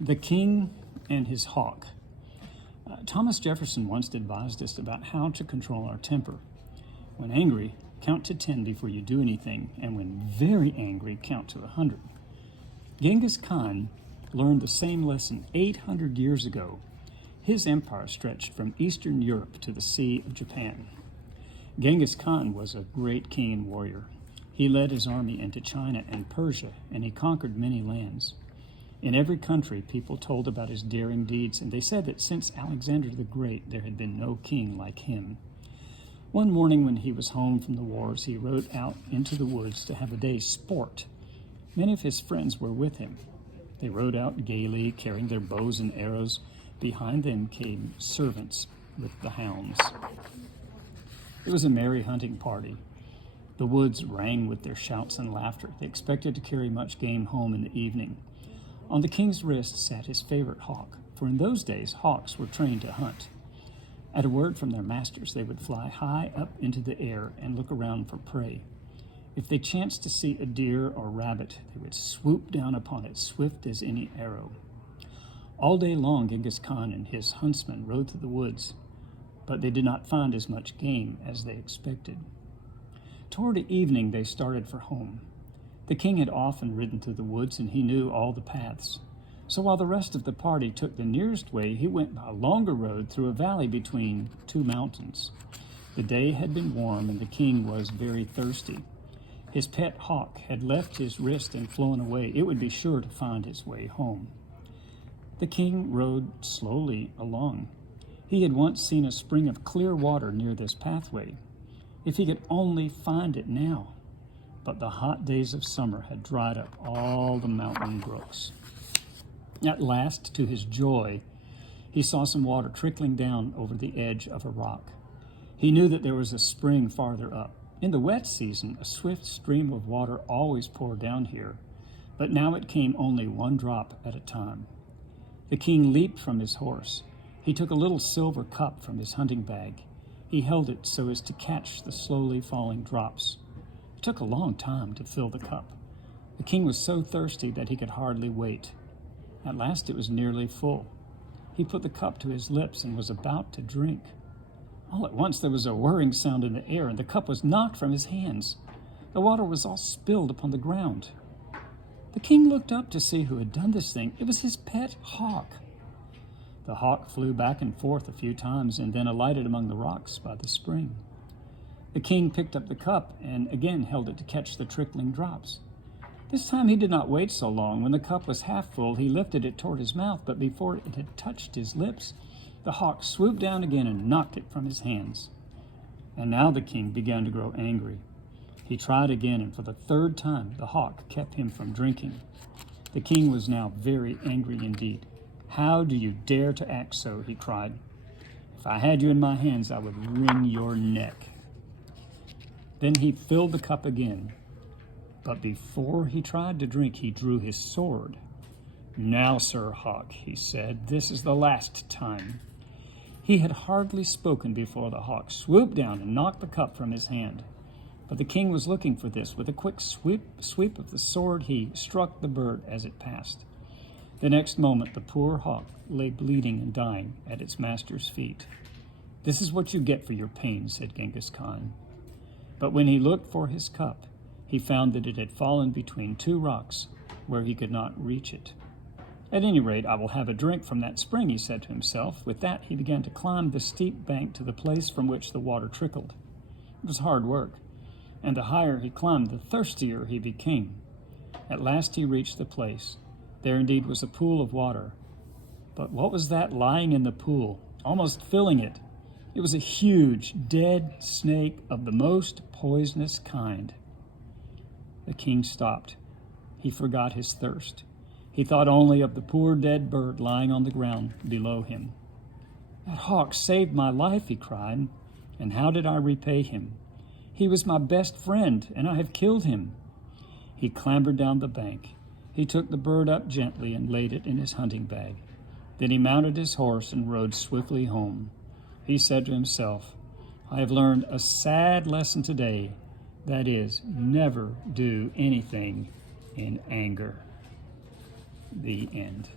The King and His Hawk. Thomas Jefferson once advised us about how to control our temper. When angry, count to 10 before you do anything, and when very angry, count to 100. Genghis Khan learned the same lesson 800 years ago. His empire stretched from Eastern Europe to the Sea of Japan. Genghis Khan was a great king and warrior. He led his army into China and Persia, and he conquered many lands. In every country, people told about his daring deeds, and they said that since Alexander the Great, there had been no king like him. One morning when he was home from the wars, he rode out into the woods to have a day's sport. Many of his friends were with him. They rode out gaily, carrying their bows and arrows. Behind them came servants with the hounds. It was a merry hunting party. The woods rang with their shouts and laughter. They expected to carry much game home in the evening. On the king's wrist sat his favorite hawk, for in those days hawks were trained to hunt. At a word from their masters, they would fly high up into the air and look around for prey. If they chanced to see a deer or rabbit, they would swoop down upon it swift as any arrow. All day long, Genghis Khan and his huntsmen rode through the woods, but they did not find as much game as they expected. Toward evening, they started for home. The king had often ridden through the woods, and he knew all the paths. So while the rest of the party took the nearest way, he went by a longer road through a valley between two mountains. The day had been warm, and the king was very thirsty. His pet hawk had left his wrist and flown away. It would be sure to find its way home. The king rode slowly along. He had once seen a spring of clear water near this pathway. If he could only find it now. But the hot days of summer had dried up all the mountain brooks. At last, to his joy, he saw some water trickling down over the edge of a rock. He knew that there was a spring farther up. In the wet season, a swift stream of water always poured down here, but now it came only one drop at a time. The king leaped from his horse. He took a little silver cup from his hunting bag. He held it so as to catch the slowly falling drops. It took a long time to fill the cup. The king was so thirsty that he could hardly wait. At last it was nearly full. He put the cup to his lips and was about to drink. All at once there was a whirring sound in the air, and the cup was knocked from his hands. The water was all spilled upon the ground. The king looked up to see who had done this thing. It was his pet hawk. The hawk flew back and forth a few times and then alighted among the rocks by the spring. The king picked up the cup and again held it to catch the trickling drops. This time he did not wait so long. When the cup was half full, he lifted it toward his mouth, but before it had touched his lips, the hawk swooped down again and knocked it from his hands. And now the king began to grow angry. He tried again, and for the third time the hawk kept him from drinking. The king was now very angry indeed. "How do you dare to act so?" he cried. "If I had you in my hands, I would wring your neck." Then he filled the cup again. But before he tried to drink, he drew his sword. "Now, Sir Hawk," he said, "this is the last time." He had hardly spoken before the hawk swooped down and knocked the cup from his hand. But the king was looking for this. With a quick sweep of the sword, he struck the bird as it passed. The next moment, the poor hawk lay bleeding and dying at its master's feet. "This is what you get for your pains," said Genghis Khan. But when he looked for his cup, he found that it had fallen between two rocks where he could not reach it. "At any rate, I will have a drink from that spring," he said to himself. With that, he began to climb the steep bank to the place from which the water trickled. It was hard work, and the higher he climbed, the thirstier he became. At last he reached the place. There indeed was a pool of water. But what was that lying in the pool, almost filling it? It was a huge, dead snake of the most poisonous kind. The king stopped. He forgot his thirst. He thought only of the poor dead bird lying on the ground below him. "That hawk saved my life," he cried. "And how did I repay him? He was my best friend, and I have killed him." He clambered down the bank. He took the bird up gently and laid it in his hunting bag. Then he mounted his horse and rode swiftly home. He said to himself, "I have learned a sad lesson today. That is, never do anything in anger." The end.